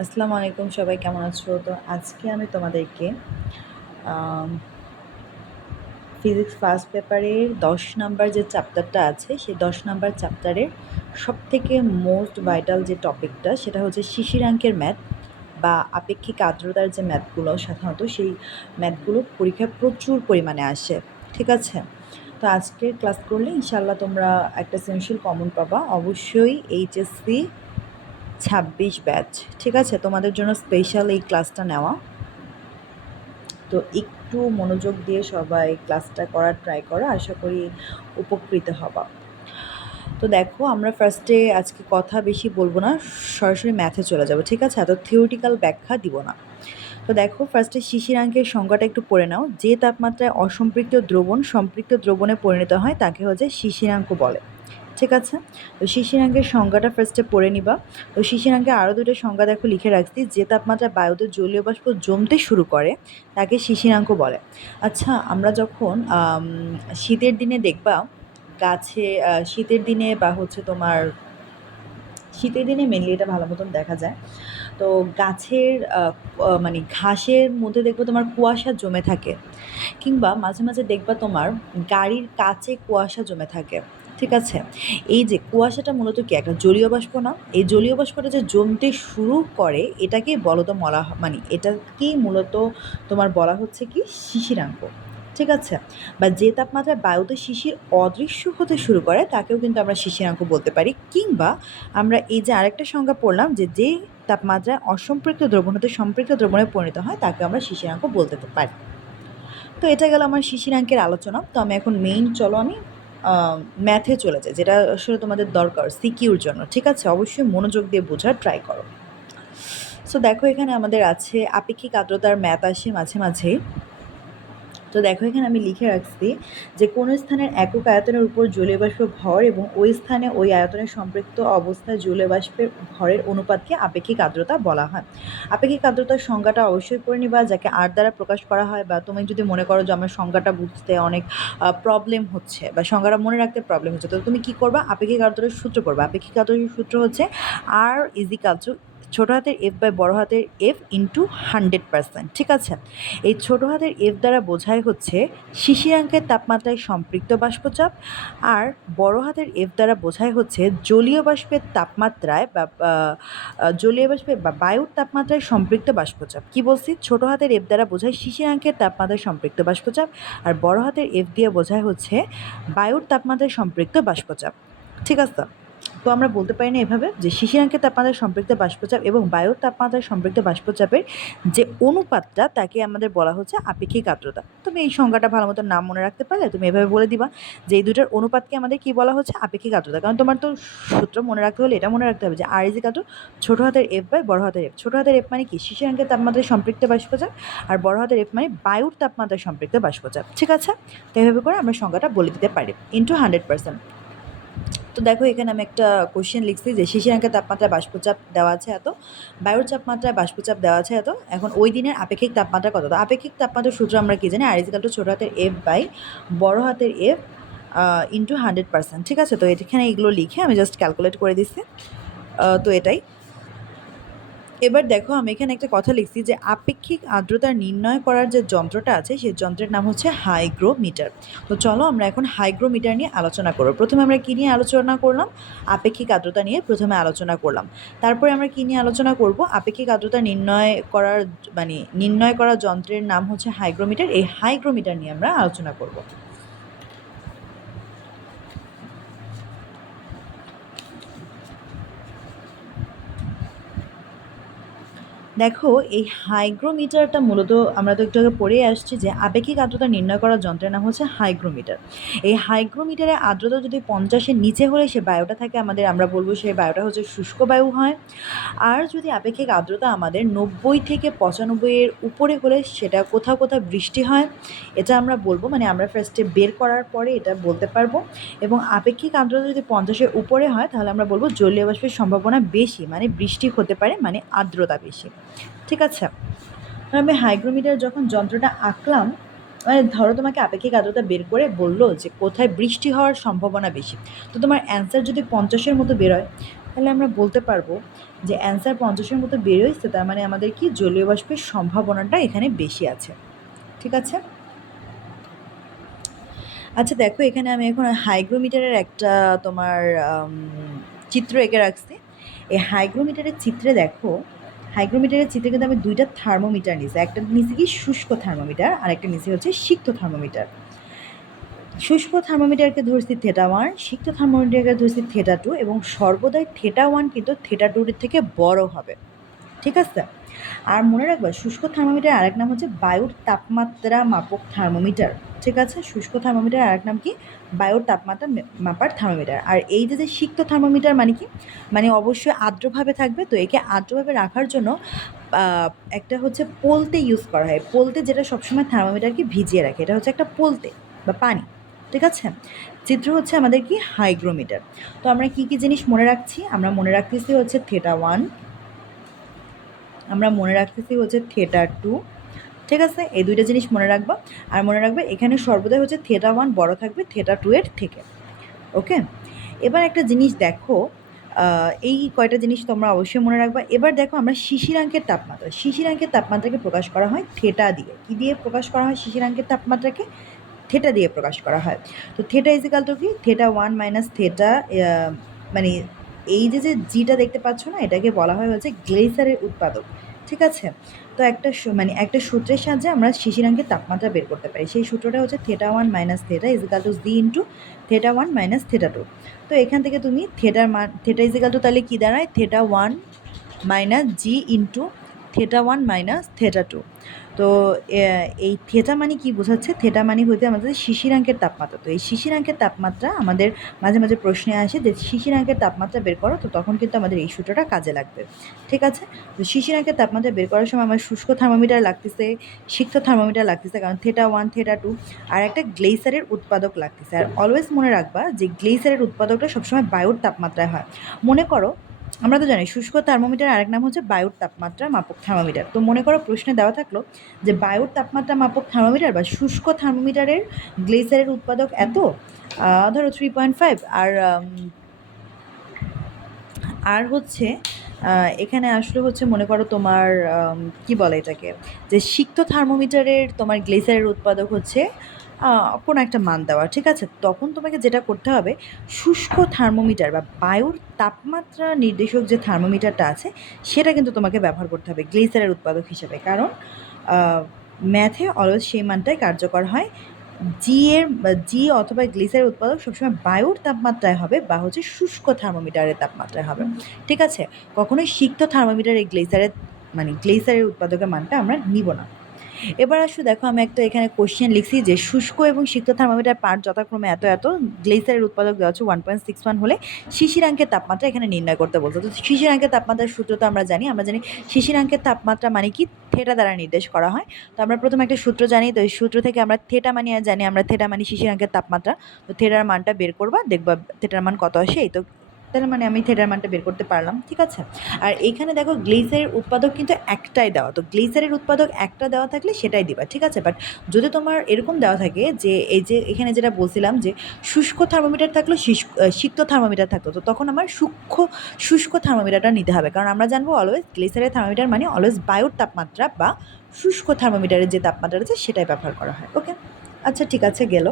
আসসালামু আলাইকুম, সবাই কেমন আছো? তো আজকে আমি তোমাদেরকে ফিজিক্স ফার্স্ট পেপারের 10 নাম্বার যে চ্যাপ্টারটা আছে সেই 10 নাম্বার চ্যাপ্টারের সবথেকে মোস্ট ভাইটাল যে টপিকটা সেটা হচ্ছে শিশিরাঙ্কের ম্যাথ বা আপেক্ষিক আর্দ্রতার যে ম্যাথগুলো সাধারণত সেই ম্যাথগুলো পরীক্ষায় প্রচুর পরিমাণে আসে। ঠিক আছে? তো আজকের ক্লাস করলে ইনশাআল্লাহ তোমরা একটা সৃজনশীল কমন পাবা। অবশ্যই এইচএসসি 26 ব্যাচ। ঠিক আছে? তোমাদের জন্য স্পেশাল এই ক্লাসটা নেওয়া। তো একটু মনোযোগ দিয়ে সবাই ক্লাসটা করার ট্রাই করো, আশা করি উপকৃত হবা। তো দেখো, আমরা ফার্স্টে আজকে কথা বেশি বলবো না, সরাসরি ম্যাথে চলে যাবো। ঠিক আছে? এত থিওরিটিক্যাল ব্যাখ্যা দিব না। তো দেখো, ফার্স্টে শিশিরাঙ্কের সংজ্ঞাটা একটু পড়ে নাও। যে তাপমাত্রায় অসম্পৃক্ত দ্রবণ সম্পৃক্ত দ্রবণে পরিণত হয় তাকে হচ্ছে শিশিরাঙ্ক বলে। ঠিক আছে? তো শিশিরাঙ্কের সংজ্ঞাটা ফার্স্টে পড়ে নিবা। তো শিশিরাঙ্কে আরও দুটো সংজ্ঞা দেখো লিখে রাখছি। যে তাপমাত্রায় বায়ুতে জলীয় বাষ্প জমতে শুরু করে তাকে শিশিরাঙ্ক বলে। আচ্ছা, আমরা যখন শীতের দিনে দেখবা গাছে, শীতের দিনে বা হচ্ছে তোমার শীতের দিনে মেনলি এটা ভালো মতন দেখা যায়। তো গাছের মানে ঘাসের মধ্যে দেখবো তোমার কুয়াশা জমে থাকে, কিংবা মাঝে মাঝে দেখবা তোমার গাড়ির কাচে কুয়াশা জমে থাকে। ঠিক আছে? এই যে কুয়াশাটা মূলত কি একটা জলীয় বাষ্প না? এই জলীয় বাষ্পটা যে জমতে শুরু করে এটাকেই বলতো মানে এটাকেই মূলত তোমার বলা হচ্ছে কি শিশিরাঙ্ক। ঠিক আছে? বা যে তাপমাত্রায় বায়ুতে শিশির অদৃশ্য হতে শুরু করে তাকেও কিন্তু আমরা শিশিরাঙ্ক বলতে পারি। কিংবা আমরা এই যে আরেকটা সংজ্ঞা পড়লাম যে যে তাপমাত্রায় অসম্পৃক্ত দ্রবণ হতে সম্পৃক্ত দ্রবণে পরিণত হয় তাকে আমরা শিশিরাঙ্ক বলতে পারি। তো এটা গেল আমার শিশিরাঙ্কের আলোচনা। তো আমি এখন চলো আমি ম্যাথে চলে যাই, যেটা আসলে তোমাদের দরকার সিকিউর জন্য। ঠিক আছে? অবশ্যই মনোযোগ দিয়ে বোঝার ট্রাই করো। সো দেখো, এখানে আমাদের আছে আপেক্ষিক আর্দ্রতার ম্যাথ আসে মাঝে মাঝেই। তো দেখো, এখানে আমি লিখে রাখছি যে কোন স্থানের একক আয়তনের উপর জলীয় বাষ্পের ভর এবং ওই স্থানে ওই আয়তনের সম্পৃক্ত অবস্থায় জলীয় বাষ্পের ভরের অনুপাতকে আপেক্ষিক আর্দ্রতা বলা হয়। আপেক্ষিক আর্দ্রতার সংজ্ঞাটা অবশ্যই করে নিবা, যাকে আর দ্বারা প্রকাশ করা হয়। বা তুমি যদি মনে করো যে আমার সংজ্ঞাটা বুঝতে অনেক প্রবলেম হচ্ছে বা সংজ্ঞাটা মনে রাখতে প্রবলেম হচ্ছে, তো তুমি কি করবা? আপেক্ষিক আর্দ্রতার সূত্র পড়বা। আপেক্ষিক আর্দ্রতার সূত্র হচ্ছে আর ইজিক্যাল টু ছোট হাতের এফ বাই বড় হাতের এফ ইন্টু 100%। ঠিক আছে? এই ছোট হাতের এফ দ্বারা বোঝায় হচ্ছে শিশিরাঙ্কের তাপমাত্রায় সম্পৃক্ত বাষ্পচাপ, আর বড় হাতের এফ দ্বারা বোঝায় হচ্ছে জলীয় বাষ্পের তাপমাত্রায় বা জলীয় বাষ্পের বা বায়ুর তাপমাত্রায় সম্পৃক্ত বাষ্পচাপ। কি বলছি? ছোট হাতের এফ দ্বারা বোঝায় শিশিরাঙ্কের তাপমাত্রায় সম্পৃক্ত বাষ্পচাপ, আর বড় হাতের এফ দিয়ে বোঝায় হচ্ছে বায়ুর তাপমাত্রায় সম্পৃক্ত বাষ্পচাপ। ঠিক আছে? তো আমরা বলতে পারি না এভাবে যে শিশিরাঙ্কের তাপমাত্রায় সম্পৃক্ত বাষ্পচাপ এবং বায়ুর তাপমাত্রায় সম্পৃক্ত বাষ্পচাপের যে অনুপাতটা তাকে আমাদের বলা হচ্ছে আপেক্ষিক আর্দ্রতা। তুমি এই সংজ্ঞাটা ভালো মতো নাম মনে রাখতে পারলে তুমি এভাবে বলে দিবা যে এই দুটার অনুপাতকে আমাদের কি বলা হচ্ছে? আপেক্ষিক আর্দ্রতা। কারণ তোমার তো সূত্র মনে রাখতে হলে এটা মনে রাখতে হবে যে আর ইজিক্যাল টু ছোট হাতের এফ বাই বড় হাতের এফ। ছোট হাতের এফ মানে কি? শিশিরাঙ্কের তাপমাত্রায় সম্পৃক্ত বাষ্পচাপ, আর বড় হাতের এফ মানে বায়ুর তাপমাত্রায় সম্পৃক্ত বাষ্পচাপ। ঠিক আছে? তো এভাবে করে আমরা সংজ্ঞাটা বলে দিতে পারি ইন্টু 100%। তো দেখো, এখানে আমি একটা কোশ্চেন লিখছি যে শিশিরাঙ্কের তাপমাত্রায় বাষ্পচাপ দেওয়া আছে এত, বায়ুর তাপমাত্রায় বাষ্পচাপ দেওয়া আছে এত, এখন ওই দিনের আপেক্ষিক তাপমাত্রা কত? তো আপেক্ষিক তাপমাত্রার সূত্র আমরা কি জানি? আর ইজিক্যাল টু ছোটো হাতের এফ বাই বড় হাতের এফ ইন্টু 100%। ঠিক আছে? তো এখানে এগুলো লিখে আমি জাস্ট ক্যালকুলেট করে দিচ্ছি। তো এটাই। এবার দেখো, আমি এখানে একটা কথা লিখছি যে আপেক্ষিক আর্দ্রতা নির্ণয় করার যে যন্ত্রটা আছে সেই যন্ত্রের নাম হচ্ছে হাইগ্রোমিটার। তো চলো আমরা এখন হাইগ্রোমিটার নিয়ে আলোচনা করব। প্রথমে আমরা কী নিয়ে আলোচনা করলাম? আপেক্ষিক আর্দ্রতা নিয়ে প্রথমে আলোচনা করলাম। তারপরে আমরা কী নিয়ে আলোচনা করব? আপেক্ষিক আর্দ্রতা নির্ণয় করা যন্ত্রের নাম হচ্ছে হাইগ্রোমিটার। এই হাইগ্রোমিটার নিয়ে আমরা আলোচনা করব। দেখো, এই হাইগ্রোমিটারটা মূলত আমরা তো একটু আগে পড়েই আসছি যে আপেক্ষিক আর্দ্রতা নির্ণয় করার যন্ত্রের নাম হচ্ছে হাইগ্রোমিটার। এই হাইগ্রোমিটারে আর্দ্রতা যদি 50-এর নিচে হলে সে বায়ুটা থাকে আমাদের, আমরা বলবো সেই বায়ুটা হচ্ছে শুষ্ক বায়ু হয়। আর যদি আপেক্ষিক আর্দ্রতা আমাদের 90 থেকে 95-এর উপরে হলে সেটা কোথাও কোথাও বৃষ্টি হয়। এটা আমরা বলবো, মানে আমরা ফার্স্টে বের করার পরে এটা বলতে পারবো। এবং আপেক্ষিক আর্দ্রতা যদি 50-এর উপরে হয় তাহলে আমরা বলবো জলীয় বাষ্পের সম্ভাবনা বেশি, মানে বৃষ্টি হতে পারে, মানে আর্দ্রতা বেশি। ঠিক আছে? আমি হাইগ্রোমিটার যখন যন্ত্রটা আঁকলাম, মানে ধরো তোমাকে আপেক্ষিক আর্দ্রতা বের করে বললো যে কোথায় বৃষ্টি হওয়ার সম্ভাবনা বেশি, তো তোমার অ্যান্সার যদি 50-এর মতো বেরোয়, তাহলে আমরা বলতে পারবো যে অ্যান্সার 50-এর মতো বেরোচ্ছে, তার মানে আমাদের কি জলীয় বাষ্পের সম্ভাবনাটা এখানে বেশি আছে। ঠিক আছে। আচ্ছা দেখো, এখানে আমি এখন হাইগ্রোমিটারের একটা তোমার চিত্র এঁকে রাখছি। এই হাইগ্রোমিটারের চিত্রে দেখো, হাইগ্রোমিটারের চিত্রে কিন্তু আমি দুইটা থার্মোমিটার নিছি। একটা নিচে কি শুষ্ক থার্মোমিটার, আর একটা নিচে হচ্ছে সিক্ত থার্মোমিটার। শুষ্ক থার্মোমিটারকে ধরছি θ1, সিক্ত থার্মোমিটারকে ধরছি θ2, এবং সর্বদাই θ1 কিন্তু θ2 এর থেকে বড় হবে। ঠিক আছে। আর মনে রাখবা, শুষ্ক থার্মোমিটার আরেক নাম হচ্ছে বায়ুর তাপমাত্রা মাপক থার্মোমিটার। ঠিক আছে, শুষ্ক থার্মোমিটার আরেক নাম কি? বায়ুর তাপমাত্রা মাপার থার্মোমিটার। আর এই যে সিক্ত থার্মোমিটার মানে কি? মানে অবশ্যই আর্দ্রভাবে থাকবে। তো একে আর্দ্রভাবে রাখার জন্য একটা হচ্ছে পোলতে ইউজ করা হয়। পোলতে যেটা সবসময় থার্মোমিটারকে ভিজিয়ে রাখে, এটা হচ্ছে একটা পোলতে বা পানি। ঠিক আছে। চিত্র হচ্ছে আমাদের কি হাইগ্রোমিটার। তো আমরা কি কি জিনিস মনে রাখছি? আমরা মনে রাখতেছি হচ্ছে θ1, আমরা মনে রাখতেছি হচ্ছে θ2। ঠিক আছে, এই দুইটা জিনিস মনে রাখবা। আর মনে রাখবে এখানে সর্বদাই হচ্ছে θ1 বড় থাকবে θ2 এর থেকে। ওকে। এবার একটা জিনিস দেখো, এই কয়টা জিনিস তোমরা অবশ্যই মনে রাখবা। এবার দেখো, আমরা শিশিরাঙ্কের তাপমাত্রা, শিশিরাঙ্কের তাপমাত্রাকে প্রকাশ করা হয় থেটা দিয়ে। কি দিয়ে প্রকাশ করা হয় শিশিরাঙ্কের তাপমাত্রাকে? থেটা দিয়ে প্রকাশ করা হয়। তো থেটা ইজিক্যাল টু কি? θ1 মাইনাস থেটা, মানে এই যে জিটা দেখতে পাচ্ছ না, এটাকে বলা হয় হচ্ছে গ্লেসারের উৎপাদক। ঠিক আছে। তো একটা মানে একটা সূত্রের সাহায্যে আমরা শিশিরাঙ্কের তাপমাত্রা বের করতে পারি। সেই সূত্রটা হচ্ছে θ1 মাইনাস থেটা ইজিক্যাল টু জি ইন্টু θ1 মাইনাস θ2। তো এখান থেকে তুমি থেটার মান, থেটা ইজিক্যাল টু তাহলে কী দাঁড়ায়? θ1 মাইনাস জি ইন্টু θ1 মাইনাস θ2। তো এই থেটা মানে কি বোঝাচ্ছে? থেটা মানে হইতে আমাদের শিশিরাঙ্কের তাপমাত্রা। তো এই শিশিরাঙ্কের তাপমাত্রা আমাদের মাঝে মাঝে প্রশ্নে আসে যে শিশিরাঙ্কের তাপমাত্রা বের করো, তো তখন কিন্তু আমাদের এই সূত্রটা কাজে লাগবে। ঠিক আছে। তো শিশিরাঙ্কের তাপমাত্রা বের করার সময় আমার শুষ্ক থার্মোমিটার লাগতেছে, সিক্ত থার্মোমিটার লাগতেছে, কারণ θ1 θ2, আর একটা গ্লেসারের উৎপাদক লাগতেছে। আর অলওয়েজ মনে রাখবা যে গ্লেসারের উৎপাদকটা সবসময় বায়ুর তাপমাত্রায় হয়। মনে করো, আমরা তো জানি শুষ্ক থার্মোমিটার আরেক নাম হচ্ছে বায়ুর তাপমাত্রা মাপক থার্মোমিটার। তো মনে করো প্রশ্নে দেওয়া থাকলো যে বায়ুর তাপমাত্রা মাপক থার্মোমিটার বা শুষ্ক থার্মোমিটারের গ্লেসারের উৎপাদক এত, ধরো 3.5, আর হচ্ছে এখানে আসলে হচ্ছে মনে করো তোমার কি বলে এটাকে, যে সিক্ত থার্মোমিটারের তোমার গ্লেসারের উৎপাদক হচ্ছে কোনো একটা মান দেওয়া। ঠিক আছে। তখন তোমাকে যেটা করতে হবে, শুষ্ক থার্মোমিটার বা বায়ুর তাপমাত্রা নির্দেশক যে থার্মোমিটারটা আছে সেটা কিন্তু তোমাকে ব্যবহার করতে হবে গ্লেসারের উৎপাদক হিসেবে। কারণ ম্যাথে অলওয়েজ সেই মানটাই কার্যকর হয়। জি অথবা গ্লিসারের উৎপাদক সবসময় বায়ুর তাপমাত্রায় হবে বা হচ্ছে শুষ্ক থার্মোমিটারের তাপমাত্রায় হবে। ঠিক আছে। কখনোই সিক্ত থার্মোমিটারের গ্লেসারের উৎপাদকের মানটা আমরা নিব না। এবার আসলে দেখো, আমি একটা এখানে কোশ্চেন লিখছি যে শুষ্ক এবং সিক্ত থার্মোমিটার পার্ট যথাক্রমে এত এত, গ্লেসারের উৎপাদক দেওয়া হচ্ছে 1.61 হলে শিশিরাঙ্কের তাপমাত্রা এখানে নির্ণয় করতে বলছে। তো শিশিরাঙ্কের তাপমাত্রার সূত্র তো আমরা জানি, শিশিরাঙ্কের তাপমাত্রা মানে কি থেটা দ্বারা নির্দেশ করা হয়। তো আমরা প্রথমে একটা সূত্র জানি, তো এই সূত্র থেকে আমরা থেটা মানি জানি, আমরা থেটা মানি শিশিরাঙ্কের তাপমাত্রা। তো থেটার মানটা বের করবা, দেখবা থেটার মান কত আসে। এই তো তাহলে মানে আমি থেটার মানটা বের করতে পারলাম। ঠিক আছে। আর এইখানে দেখো গ্লেসারের উৎপাদক কিন্তু একটাই দেওয়া, তো গ্লেসারের উৎপাদক একটা দেওয়া থাকলে সেটাই দিবা। ঠিক আছে। বাট যদি তোমার এরকম দেওয়া থাকে যে এই যে এখানে যেটা বলছিলাম যে শুষ্ক থার্মোমিটার থাকলো, সিক্ত থার্মোমিটার থাকতো, তো তখন আমার শুষ্ক থার্মোমিটারটা নিতে হবে। কারণ আমরা জানবো অলওয়েজ গ্লেসারের থার্মোমিটার মানে অলওয়েজ বায়ুর তাপমাত্রা বা শুষ্ক থার্মোমিটারের যে তাপমাত্রা আছে সেটাই ব্যবহার করা হয়। ওকে। আচ্ছা ঠিক আছে, গেল।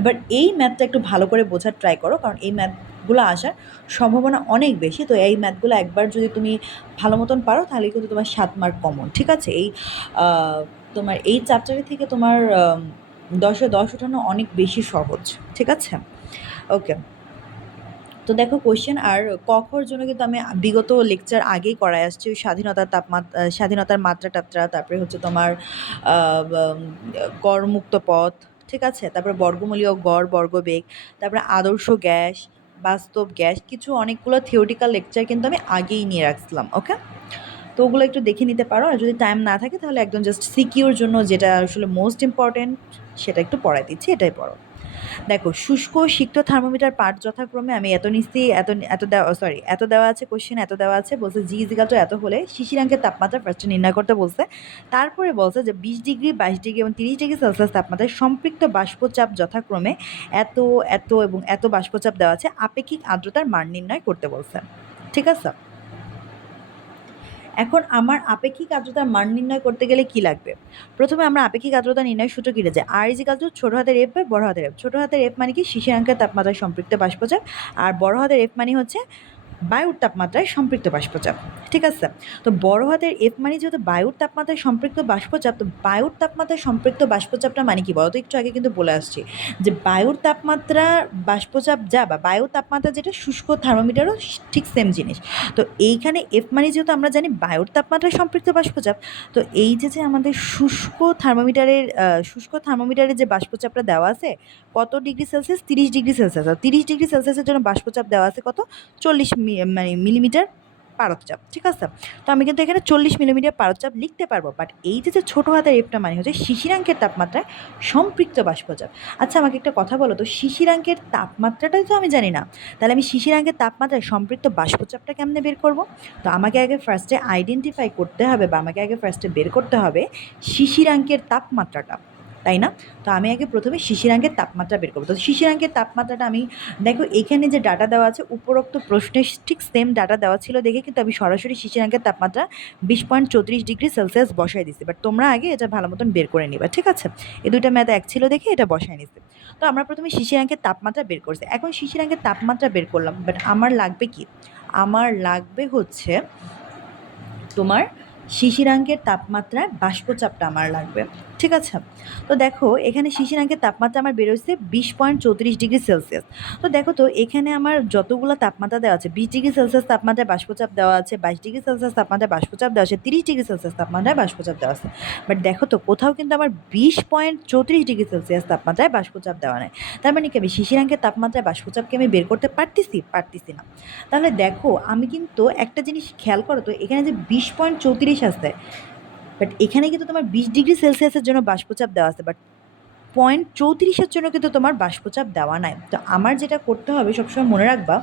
এবার এই ম্যাথটা একটু ভালো করে বোঝার ট্রাই করো, কারণ এই ম্যাথগুলো আসার সম্ভাবনা অনেক বেশি। তো এই ম্যাথগুলো একবার যদি তুমি ভালো মতন পারো তাহলে কিন্তু তোমার 7 মার্ক কমন। ঠিক আছে। তোমার এই চ্যাপ্টারে থেকে তোমার 10-এ 10 ওঠানো অনেক বেশি সহজ। ঠিক আছে। ওকে। তো দেখো কোশ্চেন, আর কখর জন্য কিন্তু আমি বিগত লেকচার আগেই করাই আসছি। স্বাধীনতার মাত্রা টাত্রা, তারপরে হচ্ছে তোমার গড়মুক্ত পথ। ঠিক আছে। তারপরে বর্গমূলীয় গড়, বর্গবেগ, তারপরে আদর্শ গ্যাস, বাস্তব গ্যাস, কিছু অনেকগুলো থিওরিটিক্যাল লেকচার কিন্তু আমি আগেই নিয়ে রাখছিলাম। ওকে। তো ওগুলো একটু দেখে নিতে পারো। আর যদি টাইম না থাকে তাহলে একদম জাস্ট সিকিউর জন্য যেটা আসলে মোস্ট ইম্পর্টেন্ট সেটা একটু পড়াই দিচ্ছি, এটাই পড়ো। দেখো শুষ্ক ও সিক্ত থার্মোমিটার পাঠ যথাক্রমে আমি এত নিচ্ছি, এত দেওয়া আছে কোশ্চেন, এত দেওয়া আছে, বলছে জি ইজিক্যাল টু এত হলে শিশিরাঙ্কের তাপমাত্রা ফার্স্টে নির্ণয় করতে বলছে। তারপরে বলছে যে 20 ডিগ্রি, 22 ডিগ্রি এবং 30 ডিগ্রি সেলসিয়াস তাপমাত্রায় সম্পৃক্ত বাষ্পচাপ যথাক্রমে এত, এত এবং এত বাষ্পচাপ দেওয়া আছে, আপেক্ষিক আর্দ্রতার মান নির্ণয় করতে বলছে। ঠিক আছে, এখন আমার আপেক্ষিক আর্দ্রতার মান নির্ণয় করতে গেলে কি লাগবে? প্রথমে আমরা আপেক্ষিক আর্দ্রতা নির্ণয় সূত্র কিনে যাই, আর ইজিক্যাল টু ছোট হাতের এফ বাই বড় হাতের এফ। ছোট হাতের এফ মানে কি শিশিরাঙ্কের তাপমাত্রায় সম্পৃক্ত বাষ্পচাপ, আর বড় হাতের এফ মানে হচ্ছে বায়ুর তাপমাত্রায় সম্পৃক্ত বাষ্পচাপ। ঠিক আছে, তো বড় হাতের এফ মানে যেহেতু বায়ুর তাপমাত্রায় সম্পৃক্ত বাষ্পচাপ, তো বায়ুর তাপমাত্রায় সম্পৃক্ত বাষ্পচাপটা মানে কি বলতো? একটু আগে কিন্তু বলে আসছি যে বায়ুর তাপমাত্রা বাষ্পচাপ যা, বা বায়ুর তাপমাত্রা যেটা শুষ্ক থার্মোমিটারও ঠিক সেম জিনিস। তো এইখানে এফ মানে যেহেতু আমরা জানি বায়ুর তাপমাত্রায় সম্পৃক্ত বাষ্পচাপ, তো এই যে আমাদের শুষ্ক থার্মোমিটারের যে বাষ্পচাপটা দেওয়া আছে কত ডিগ্রি সেলসিয়াস, 30 ডিগ্রি সেলসিয়াস। আর 30 ডিগ্রি সেলসিয়াসের জন্য বাষ্পচাপ দেওয়া আছে কত? 40 মানে মিলিমিটার পারদচাপ। ঠিক আছে, তো আমি কিন্তু এখানে 40 মিলিমিটার পারদচাপ লিখতে পারবো, বাট এই যে ছোটো হাতের এফটা মানে হচ্ছে শিশিরাঙ্কের তাপমাত্রায় সম্পৃক্ত বাষ্পচাপ। আচ্ছা আমাকে একটা কথা বলো তো, শিশিরাঙ্কের তাপমাত্রাটাই তো আমি জানি না, তাহলে আমি শিশিরাঙ্কের তাপমাত্রায় সম্পৃক্ত বাষ্পচাপটা কেমনে বের করব? তো আমাকে আগে ফার্স্টে আইডেন্টিফাই করতে হবে, বা আমাকে আগে ফার্স্টে বের করতে হবে শিশিরাঙ্কের তাপমাত্রাটা, তাই না? তো আমি আগে প্রথমে শিশিরাঙ্কের তাপমাত্রা বের করবো। তো শিশিরাঙ্কের তাপমাত্রাটা আমি, দেখো এখানে যে ডাটা দেওয়া আছে উপরোক্ত প্রশ্নে ঠিক সেম ডাটা দেওয়া ছিল দেখে কিন্তু আমি সরাসরি শিশিরাঙ্কের তাপমাত্রা 20.34 ডিগ্রি সেলসিয়াস বসাই দিচ্ছি, বাট তোমরা আগে এটা ভালো মতন বের করে নিবা। ঠিক আছে, এই দুইটা ম্যাথ এক ছিল দেখে এটা বসাই নিচ্ছি। তো আমরা প্রথমে শিশিরাঙ্কের তাপমাত্রা বের করছি। এখন শিশিরাঙ্কের তাপমাত্রা বের করলাম, বাট আমার লাগবে কি? আমার লাগবে হচ্ছে তোমার শিশিরাঙ্কের তাপমাত্রায় বাষ্পচাপটা আমার লাগবে। ঠিক আছে, তো দেখো এখানে শিশিরাঙ্কের তাপমাত্রা আমার বেরোচ্ছে 20.34 ডিগ্রি সেলসিয়াস। তো দেখো তো এখানে আমার যতগুলো তাপমাত্রা দেওয়া আছে, 20 ডিগ্রি সেলসিয়াস তাপমাত্রায় বাষ্পচাপ দেওয়া আছে, 22 ডিগ্রি সেলসিয়াস তাপমাত্রায় বাষ্পচাপ দেওয়া আছে, 30 ডিগ্রি সেলসিয়াস তাপমাত্রায় বাষ্পচাপ দেওয়া আছে, বাট দেখো তো কোথাও কিন্তু আমার 20.34 ডিগ্রি সেলসিয়াস তাপমাত্রায় বাষ্পচাপ দেওয়া নেই। তার মানে কি আমি শিশিরাঙ্কের তাপমাত্রায় বাষ্পচাপকে আমি বের করতে পারতেছি না। তাহলে দেখো আমি কিন্তু একটা জিনিস খেয়াল করো তো, এখানে যে 20.34 আছে, বাট এখানে কিন্তু তোমার 20 ডিগ্রি সেলসিয়াসের জন্য বাষ্পচাপ দেওয়া আছে, বাট 0.34 জন্য কিন্তু তোমার বাষ্পচাপ দেওয়া নাই। তো আমার যেটা করতে হবে সবসময় মনে রাখবা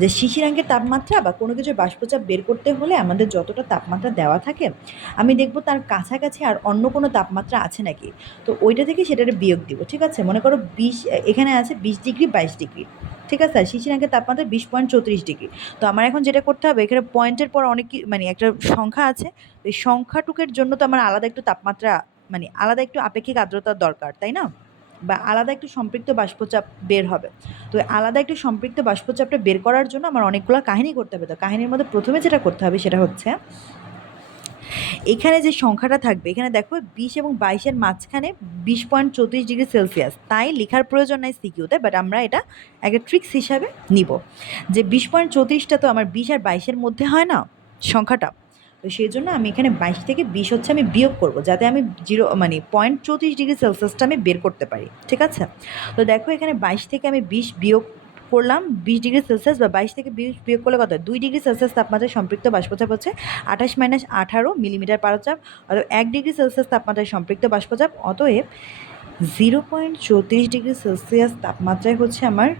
যে শিশিরাঙ্কের তাপমাত্রা বা কোনো কিছুর বাষ্পচাপ বের করতে হলে আমাদের যতটা তাপমাত্রা দেওয়া থাকে আমি দেখব তার কাছাকাছি আর অন্য কোনো তাপমাত্রা আছে নাকি, তো ওইটা থেকে সেটার বিয়োগ দিব। ঠিক আছে, মনে করো 20, এখানে আছে 20 ডিগ্রি, 22 ডিগ্রি। ঠিক আছে, আর শিশিরাঙ্কের তাপমাত্রা 20.34 ডিগ্রি। তো আমার এখন যেটা করতে হবে, এখানে পয়েন্টের পর অনেক মানে একটা সংখ্যা আছে, এই সংখ্যাটুকের জন্য তো আমার আলাদা একটু তাপমাত্রা, মানে আলাদা একটু আপেক্ষিক আর্দ্রতার দরকার, তাই না? বা আলাদা একটু সম্পৃক্ত বাষ্পচাপ বের হবে। তো আলাদা একটু সম্পৃক্ত বাষ্পচাপটা বের করার জন্য আমার অনেকগুলো কাহিনী করতে হবে। তো কাহিনীর মধ্যে প্রথমে যেটা করতে হবে সেটা হচ্ছে এখানে যে সংখ্যাটা থাকবে, এখানে দেখো 20 এবং 22-এর মাঝখানে 20.34 ডিগ্রি সেলসিয়াস, তাই লেখার প্রয়োজন নাই সিকিউতে, বাট আমরা এটা একটা ট্রিক্স হিসাবে নিব যে 20.34টা তো আমার 20 আর 22-এর মধ্যে হয় না সংখ্যাটা, তো সেই জন্য আমি এখানে 22 থেকে 20 হচ্ছে আমি বিয়োগ করব, যাতে আমি 0.34 ডিগ্রি সেলসিয়াসটা আমি বের করতে পারি। ঠিক আছে, তো দেখো এখানে 22 থেকে আমি 20 বিয়োগ করলাম, 20 ডিগ্রি সেলসিয়াস বা 22 থেকে 20 বিয়োগ করলে কত? 2 ডিগ্রি সেলসিয়াস তাপমাত্রায় সম্পৃক্ত বাষ্পচাপ হচ্ছে 28 - 18 মিলিমিটার পারচাপ। অতএব 1 ডিগ্রি সেলসিয়াস তাপমাত্রায় সম্পৃক্ত বাষ্পচাপ, অতএব 0.34 ডিগ্রি সেলসিয়াস তাপমাত্রায় হচ্ছে আমার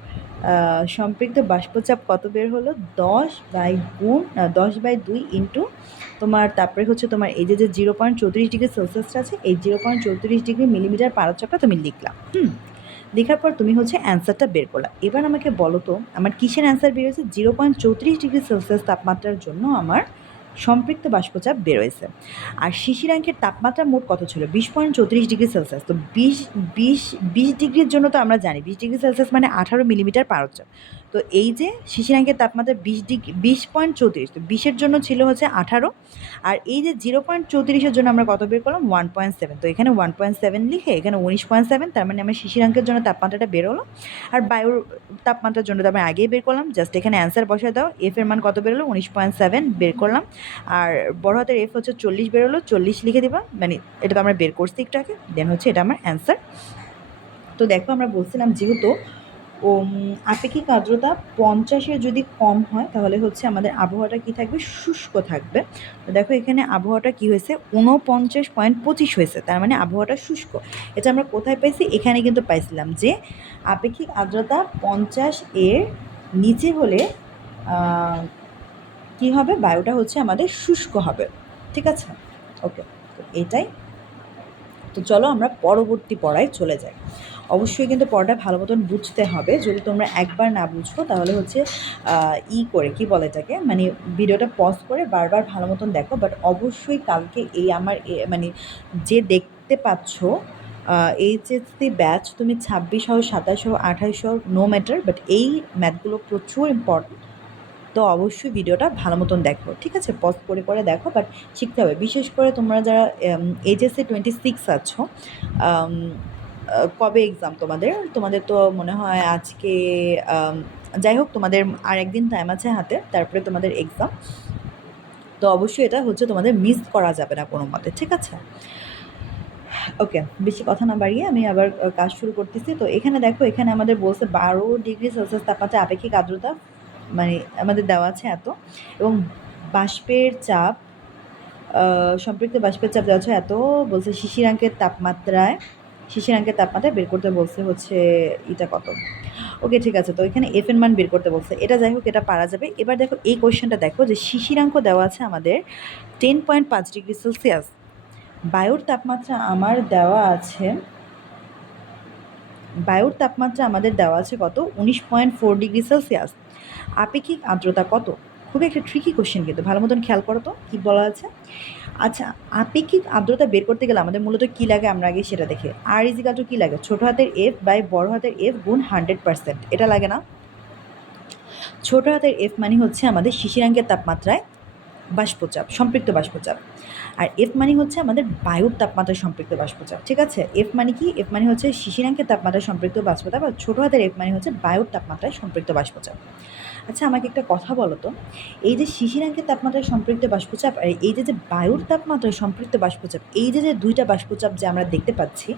সম্পৃক্ত বাষ্পচাপ কত বের হলো? 10/2 ইন্টু তোমার, তারপরে হচ্ছে তোমার এই যে 0.34 ডিগ্রি সেলসিয়াসটা আছে, এই 0.34 ডিগ্রি মিলিমিটার পারচাপটা তুমি লিখলাম। লেখার পর তুমি হচ্ছে অ্যান্সারটা বের করলা। এবার আমাকে বলো তো আমার কিসের অ্যান্সার বেরোয়েছে? 0.34 ডিগ্রি সেলসিয়াস তাপমাত্রার জন্য আমার সম্পৃক্ত বাষ্পচাপ বেরোয়েছে। আর শিশিরাঙ্কের তাপমাত্রা মোট কত ছিল? 20.34 ডিগ্রি সেলসিয়াস। তো 20 ডিগ্রির জন্য তো আমরা জানি 20 ডিগ্রি সেলসিয়াস মানে 18 মিলিমিটার পারচাপ। তো এই যে শিশিরাঙ্কের তাপমাত্রা 20.34, তো 20-এর জন্য ছিল হচ্ছে 18, আর এই যে 0.34-এর জন্য আমরা কত বের করলাম? 1.7। তো এখানে 1.7 লিখে এখানে 19.7, তার মানে আমার শিশিরাঙ্কের জন্য তাপমাত্রাটা বের হলো। আর বায়ুর তাপমাত্রার জন্য তো আমরা আগেই বের করলাম, জাস্ট এখানে অ্যান্সার বসায় দাও। এফ এর মান কত বেরোলো? 19.7 বের করলাম। আর বড় হাতের এফ হচ্ছে 40 বেরোলো, 40 লিখে দিবা, মানে এটা তো আমরা বের করছি একটু আগে, দেন হচ্ছে এটা আমার অ্যান্সার। তো দেখো আমরা বলছিলাম যেহেতু আপেক্ষিক আর্দ্রতা 50-এর যদি কম হয় তাহলে হচ্ছে আমাদের আবহাওয়াটা কি থাকবে, শুষ্ক থাকবে। তো দেখো এখানে আবহাওয়াটা কি হয়েছে, 49.25 হয়েছে, তার মানে আবহাওয়াটা শুষ্ক। এটা আমরা কোথায় পাইছি, এখানে কিন্তু পাইছিলাম যে আপেক্ষিক আর্দ্রতা 50-এর নিচে হলে কি হবে, বায়ুটা হচ্ছে আমাদের শুষ্ক হবে। ঠিক আছে, ওকে, তো এটাই। তো চলো আমরা পরবর্তী পড়ায় চলে যাই। অবশ্যই কিন্তু পড়াটা ভালো মতন বুঝতে হবে, যদি তোমরা একবার না বুঝো তাহলে হচ্ছে করে কি বলে এটাকে, মানে ভিডিওটা পজ করে বারবার ভালো মতন দেখো। বাট অবশ্যই কালকে এই আমার মানে যে দেখতে পাচ্ছ এইচএসসি ব্যাচ, তুমি 26 হও, 27 হও, 28 হও, নো ম্যাটার, বাট এই ম্যাথগুলো প্রচুর ইম্পর্টেন্ট। তো অবশ্যই ভিডিওটা ভালো মতন দেখো, ঠিক আছে, পজ করে করে দেখো, বাট শিখতে হবে। বিশেষ করে তোমরা যারা এইচএসসি 26 আছো, কবে এক্সাম তোমাদের? তোমাদের তো মনে হয় আজকে, যাই হোক, তোমাদের আর একদিন টাইম আছে হাতে, তারপরে তোমাদের এক্সাম। তো অবশ্যই এটা হচ্ছে তোমাদের মিস করা যাবে না কোনো মতে, ঠিক আছে। ওকে, বেশি কথা না বাড়িয়ে আমি আবার কাজ শুরু করতেছি। তো এখানে দেখো, এখানে আমাদের বলছে 12 ডিগ্রি সেলসিয়াস তাপমাত্রা আপেক্ষিক আর্দ্রতা, মানে আমাদের দেওয়া আছে এত, এবং বাষ্পের চাপ, সম্পৃক্ত বাষ্পের চাপ দেওয়া আছে এত, বলছে শিশিরাঙ্কের তাপমাত্রায় বের করতে বলছে হচ্ছে এটা কত। ওকে, ঠিক আছে। তো এখানে এফ এর মান বের করতে বলছে, এটা যাই হোক, এটা পারা যাবে। এবার দেখো এই কোয়েশ্চেনটা দেখো, যে শিশিরাঙ্ক দেওয়া আছে আমাদের 10.5 ডিগ্রি সেলসিয়াস, বায়ুর তাপমাত্রা আমার দেওয়া আছে, আমাদের দেওয়া আছে কত, 19.4 ডিগ্রি সেলসিয়াস। আপেক্ষিক আর্দ্রতা কত? খুবই একটা ট্রিকি কোশ্চেন, কিন্তু ভালো মতন খেয়াল করো তো কী বলা আছে। আচ্ছা, আপেক্ষিক আর্দ্রতা বের করতে গেলে আমাদের মূলত কী লাগে, আমরা আগে সেটা দেখি। আর ইজিকাল টু কী লাগে, ছোটো হাতের এফ বাই বড় হাতের এফ গুণ 100%, এটা লাগে না? ছোটো হাতের এফ মানে হচ্ছে আমাদের শিশিরাঙ্কের তাপমাত্রায় বাষ্পচাপ, সম্পৃক্ত বাষ্পচাপ, আর এফ মানে হচ্ছে আমাদের বায়ুর তাপমাত্রায় সম্পৃক্ত বাষ্পচাপ। ঠিক আছে, এফ মানে কি, এফ মানে হচ্ছে শিশিরাঙ্কের তাপমাত্রায় সম্পৃক্ত বাষ্পচাপ, আর ছোটো হাতের এফ মানে হচ্ছে বায়ুর তাপমাত্রায় সম্পৃক্ত বাষ্পচাপ। আচ্ছা, আমাকে একটা কথা বলো তো, এই যে শিশিরাঙ্কের তাপমাত্রায় সম্পৃক্ত বাষ্পচাপ আর এই যে বায়ুর তাপমাত্রায় সম্পৃক্ত বাষ্পচাপ, এই যে দুইটা বাষ্পচাপ যে আমরা দেখতে পাচ্ছি,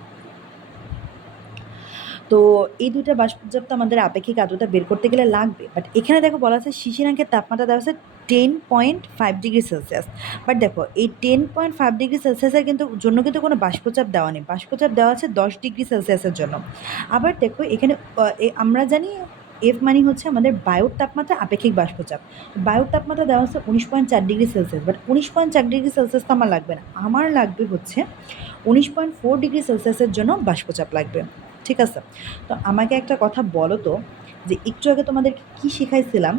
তো এই দুইটা বাষ্পচাপ তো আমাদের আপেক্ষিক আর্দ্রতা বের করতে গেলে লাগবে। বাট এখানে দেখো বলা আছে শিশিরাঙ্কের তাপমাত্রা দেওয়া আছে 10.5 ডিগ্রি সেলসিয়াস। বাট দেখো এই 10.5 ডিগ্রি সেলসিয়াসের জন্য কিন্তু কোনো বাষ্পচাপ দেওয়া নেই, বাষ্পচাপ দেওয়া আছে 10 ডিগ্রি সেলসিয়াসের জন্য। আবার দেখো এখানে আমরা জানি এফ মানে হচ্ছে আমাদের বায়ুর তাপমাত্রা আপেক্ষিক বাষ্পচাপ, বায়ুর তাপমাত্রা দেওয়া হচ্ছে 19.4 degree Celsius. But 19.4 degree Celsius তো আমার লাগবে না, আমার লাগবে হচ্ছে 19.4 ডিগ্রি সেলসিয়াসের জন্য বাষ্পচাপ লাগবে। ঠিক আছে, তো আমাকে একটা কথা বলো তো, যে একটু আগে তোমাদেরকে কী শেখাইছিলাম,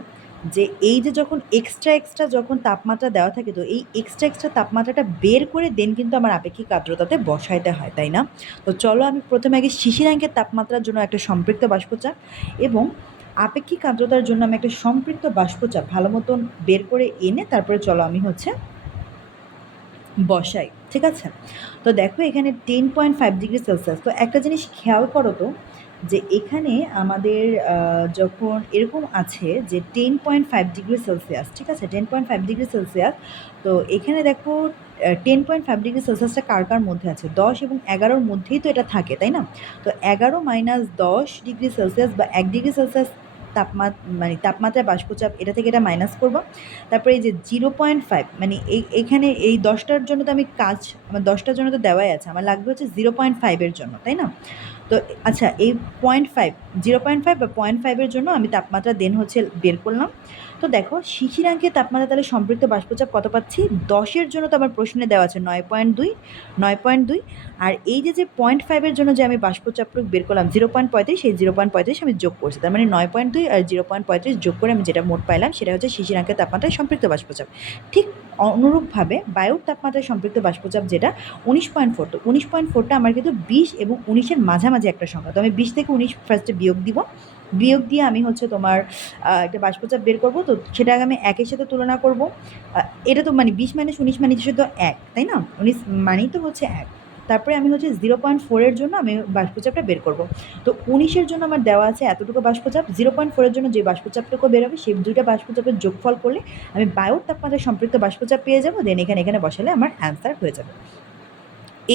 যে এই যে যখন এক্সট্রা যখন তাপমাত্রা দেওয়া থাকে, তো এই এক্সট্রা তাপমাত্রাটা বের করে দেন কিন্তু আমার আপেক্ষিক আর্দ্রতাতে বসাইতে হয়, তাই না? তো চলো আমি প্রথমে আগে শিশিরাঙ্কের তাপমাত্রার জন্য একটা সম্পৃক্ত বাষ্পচাপ এবং আপেক্ষিক আর্দ্রতার জন্য আমি একটা সম্পৃক্ত বাষ্পচাপ ভালো মতন বের করে এনে তারপরে চলো আমি হচ্ছে বসাই। ঠিক আছে, তো দেখো এখানে 10.5 ডিগ্রি সেলসিয়াস। তো একটা জিনিস খেয়াল করো তো, যে এখানে আমাদের যখন এরকম আছে যে 10.5 ডিগ্রি সেলসিয়াস, ঠিক আছে, 10.5 ডিগ্রি সেলসিয়াস, তো এখানে দেখো 10.5 ডিগ্রি সেলসিয়াসটা কার কার মধ্যে আছে, 10 এবং 11-র মধ্যেই তো এটা থাকে, তাই না? তো 11 মাইনাস 10 ডিগ্রি সেলসিয়াস বা 1 ডিগ্রি সেলসিয়াস মানে তাপমাত্রায় বাষ্পচাপ, এটা থেকে এটা মাইনাস করবো। তারপরে এই যে 0.5, মানে এইখানে এই 10টার জন্য তো আমি আমার 10টার জন্য তো দেওয়াই আছে, আমার লাগবে হচ্ছে 0.5-এর জন্য, তাই না? তো আচ্ছা, এই 0.5, 0.5 বা 0.5-এর জন্য আমি তাপমাত্রা দেন হচ্ছে বের করলাম। তো দেখো শিশিরাঙ্কের তাপমাত্রা তাহলে সম্পৃক্ত বাষ্পচাপ কত পাচ্ছি, 10-এর জন্য তো আমার প্রশ্নে দেওয়া আছে 9.2, 9.2, আর এই যে 0.5-এর জন্য যে আমি বাষ্পচাপটুকু বের করলাম 0.35, সেই 0.35 আমি যোগ করছি, তার মানে 9.2 আর 0.35 যোগ করে আমি যেটা মোট পাইলাম সেটা হচ্ছে শিশিরাঙ্কের তাপমাত্রায় সম্পৃক্ত বাষ্পচাপ। ঠিক অনুরূপভাবে বায়ুর তাপমাত্রায় সম্পৃক্ত বাষ্পচাপ যেটা 19.4, তো 19.4টা আমার কিন্তু 20 এবং 19-এর মাঝামাঝি একটা সংখ্যা। তো আমি 20 থেকে 19 ফার্স্টে বিয়োগ দিয়ে আমি হচ্ছে তোমার একটা বাষ্পচাপ বের করবো। তো সেটা আগে আমি 1-এর সাথে তুলনা করবো। এটা তো মানে 20 মাইনাস 19 মানে তো 1, তাই না? 19 মানেই তো হচ্ছে 1। তারপরে আমি হচ্ছে 0.4-এর জন্য আমি বাষ্পচাপটা বের করবো। তো 19-এর জন্য আমার দেওয়া আছে এতটুকু বাষ্পচাপ, 0.4-এর জন্য যে বাষ্পচাপটুকু বেরোবে সেই দুইটা বাষ্পচাপের যোগফল করলে আমি বায়ুর তাপমাত্রায় সম্পৃক্ত বাষ্পচাপ পেয়ে যাবো। দেন এখানে বসালে আমার অ্যান্সার হয়ে যাবে।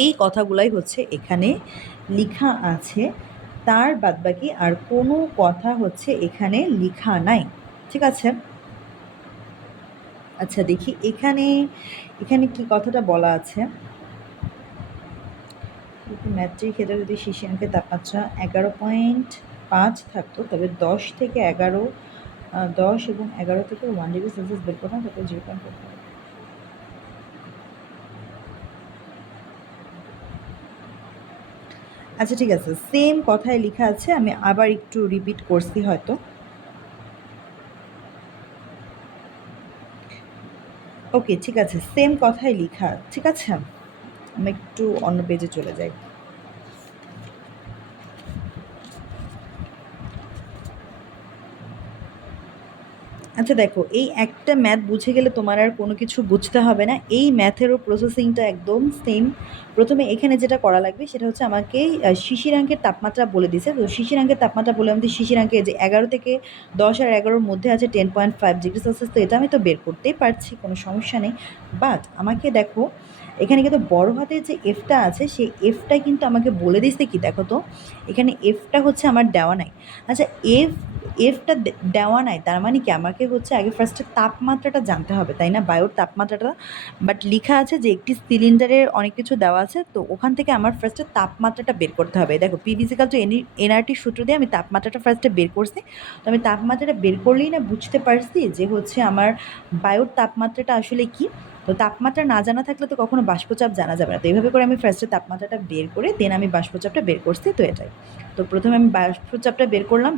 এই কথাগুলাই হচ্ছে এখানে লেখা আছে। তার বাদবাকি আর কোনো কথা হচ্ছে এখানে লিখা নাই, ঠিক আছে? আচ্ছা দেখি এখানে এখানে কি কথাটা বলা আছে। ম্যাথটির ক্ষেত্রে যদি শিশিরাঙ্কের তাপমাত্রা 11.5 থাকতো তবে 10 থেকে 11 10 এবং 11 থেকে 1 ডিগ্রি সেলসিয়াস বের করতাম, তারপরে 0.4। আচ্ছা ঠিক আছে, সেম কথায় লেখা আছে, আমি আবার একটু রিপিট করছি হয়তো। ওকে ঠিক আছে, সেম কথাই লেখা, ঠিক আছে? আমি একটু অন্য পেজে চলে যাই। আচ্ছা দেখো, এই একটা ম্যাথ বুঝে গেলে তোমার আর কোনো কিছু বুঝতে হবে না। এই ম্যাথেরও প্রসেসিংটা একদম সেম। প্রথমে এখানে যেটা করা লাগবে সেটা হচ্ছে আমাকে শিশিরাঙ্কের তাপমাত্রা বলে দিছে। তো শিশিরাঙ্কের তাপমাত্রা বলে আমাদের শিশিরাঙ্কে যে 11 থেকে 10 আর 11-র মধ্যে আছে 10.5 ডিগ্রি সেলসিয়াস। তো এটা আমি তো বের করতেই পারছি, কোনো সমস্যা নেই। বাট আমাকে দেখো এখানে কিন্তু বড় হাতের যে এফটা আছে সেই এফটা কিন্তু আমাকে বলে দিছে কি দেখো তো, এখানে এফটা হচ্ছে আমার দেওয়া নাই। আচ্ছা এফটা দেওয়া নাই তার মানে কি আমাকে হচ্ছে আগে ফার্স্টে তাপমাত্রাটা জানতে হবে, তাই না? বায়ুর তাপমাত্রাটা। বাট লিখা আছে যে একটি সিলিন্ডারের অনেক কিছু দেওয়া আছে, তো ওখান থেকে আমার ফার্স্টে তাপমাত্রাটা বের করতে হবে। দেখো পি ফিজিক্যাল টু এনআরটি সূত্র দিয়ে আমি তাপমাত্রাটা ফার্স্টে বের করছি। তো আমি তাপমাত্রাটা বের করলেই না বুঝতে পারছি যে হচ্ছে আমার বায়ুর তাপমাত্রাটা আসলে কি। তো তাপমাত্রা না জানা থাকলে তো কখনো বাষ্পচাপ জানা যাবে না। তো এইভাবে করে আমি ফার্স্টে তাপমাত্রাটা বের করে দেন আমি বাষ্পচাপটা বের করছি। তো এটাই। তো প্রথমে আমি বাষ্পচাপটা বের করলাম,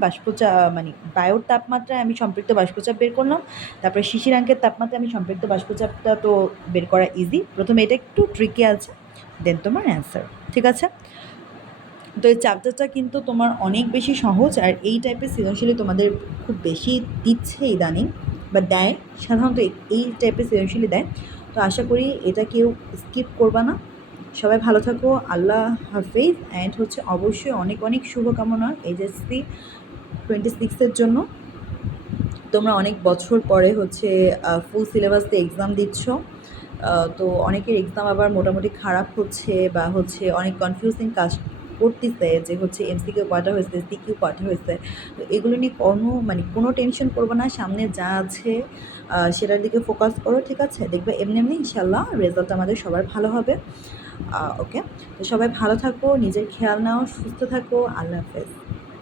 মানে বায়ুর তাপমাত্রায় আমি সম্পৃক্ত বাষ্পচাপ বের করলাম। তারপরে শিশিরাঙ্কের তাপমাত্রায় আমি সম্পৃক্ত বাষ্পচাপটা তো বের করা ইজি। প্রথমে এটা একটু ট্রিকি আছে, দেন তোমার অ্যান্সার, ঠিক আছে? তো এই চ্যাপ্টারটা কিন্তু তোমার অনেক বেশি সহজ, আর এই টাইপের সৃজনশীল তোমাদের খুব বেশি দিচ্ছে ইদানিং, বা দেয় সাধারণত, এই টাইপের সৃজনশীল দেয়। তো আশা করি এটা কেউ স্কিপ করবা না। সবাই ভালো থাকো, আল্লাহ হাফিজ। অ্যান্ড হচ্ছে অবশ্যই অনেক অনেক শুভকামনা এইচএসসি 26-এর জন্য। তোমরা অনেক বছর পরে হচ্ছে ফুল সিলেবাস দিয়ে এক্সাম দিচ্ছ। তো অনেকের এক্সাম আবার মোটামুটি খারাপ হচ্ছে, বা হচ্ছে অনেক কনফিউজিং কাজ করতেছে যে হচ্ছে এমসিকিউ কয়টা হয়েছে, সিকিউ কয়টা হয়েছে। তো এগুলো নিয়ে কোনো টেনশন করবো না, সামনে যা আছে সেটার দিকে ফোকাস করো, ঠিক আছে? দেখবে এমনি এমনি ইনশাল্লাহ রেজাল্ট আমাদের সবার ভালো হবে। ওকে, তো সবাই ভালো থাকো, নিজের খেয়াল নাও, সুস্থ থাকো, আল্লাহ হাফেজ।